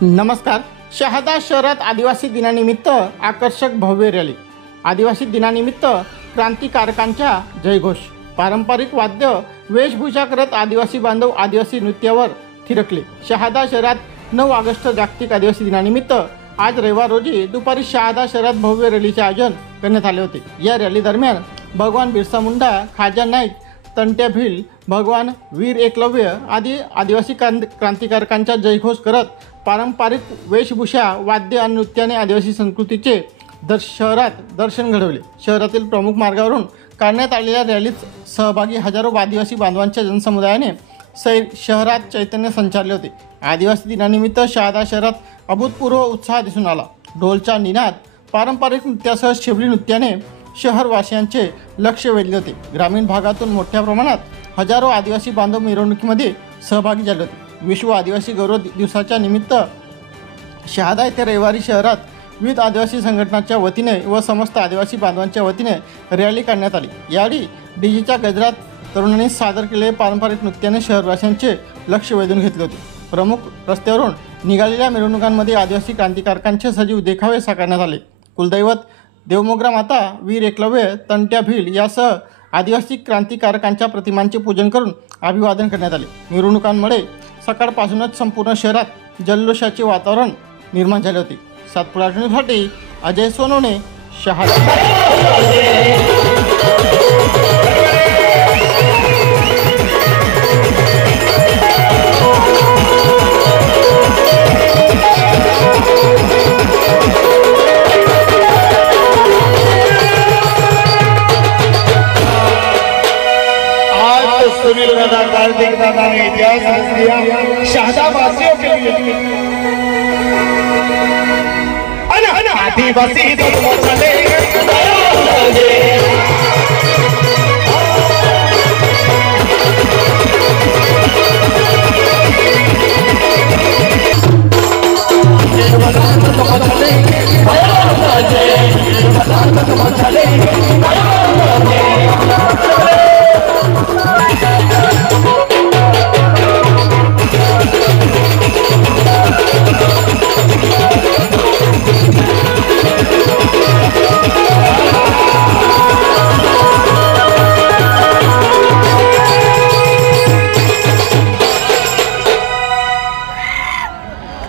नमस्कार. शहादा शहरात आदिवासी दिनानिमित्त आकर्षक भव्य रॅली. आदिवासी दिनानिमित्त क्रांतिकारकांच्या जयघोष. पारंपरिक वाद्य वेशभूषा करत आदिवासी बांधव आदिवासी नृत्यावर थिरकले. शहादा शहरात 9 ऑगस्ट जागतिक आदिवासी दिनानिमित्त आज रविवार रोजी दुपारी शहादा शहरात भव्य रॅलीचे आयोजन करण्यात आले होते. या रॅली दरम्यान भगवान बिरसा मुंडा, खाजा नाईक, तंट्या भील, भगवान वीर एकलव्य आदी आदिवासी क्रांतिकारकांचा जयघोष करत पारंपरिक वेशभूषा, वाद्य आणि नृत्याने आदिवासी संस्कृतीचे शहरात दर्शन घडवले. शहरातील प्रमुख मार्गावरून काढण्यात आलेल्या रॅलीत सहभागी हजारो आदिवासी बांधवांच्या जनसमुदायाने शहरात चैतन्य संचारले होते. आदिवासी दिनानिमित्त शहादा शहरात अभूतपूर्व उत्साह दिसून आला. ढोलचा निनाद, पारंपरिक नृत्यासह शिवली नृत्याने शहरवासियांचे लक्ष वेधले होते. ग्रामीण भागातून मोठ्या प्रमाणात हजारो आदिवासी बांधव मिरवणुकीमध्ये सहभागी झाले होते. विश्व आदिवासी गौरव दिवसाच्या निमित्त शहादा येथे रविवारी शहरात विविध आदिवासी संघटनांच्या वतीने व समस्त आदिवासी बांधवांच्या वतीने रॅली काढण्यात आली. यावेळी डीजेच्या गजरात तरुणांनी सादर केलेले पारंपरिक नृत्याने शहरवासियांचे लक्ष वेधून घेतले होते. प्रमुख रस्त्यावरून निघालेल्या मिरवणुकांमध्ये आदिवासी क्रांतिकारकांचे सजीव देखावे साकारण्यात आले. कुलदैवत देवमोगरा माता, वीर एकलव्य, तंट्या भील यासह आदिवासी क्रांतिकारकांच्या प्रतिमांचे पूजन करून अभिवादन करण्यात आले. मिरवणुकांमुळे सकाळपासूनच संपूर्ण शहरात जल्लोषाचे वातावरण निर्माण झाले होते. सातपुडा न्यूजसाठी अजय सोनवणे, शहादा. सुनील दादा, कार्तिक दादा ने इतिहास रच दिया शहादा वासियों के लिए. आदिवासी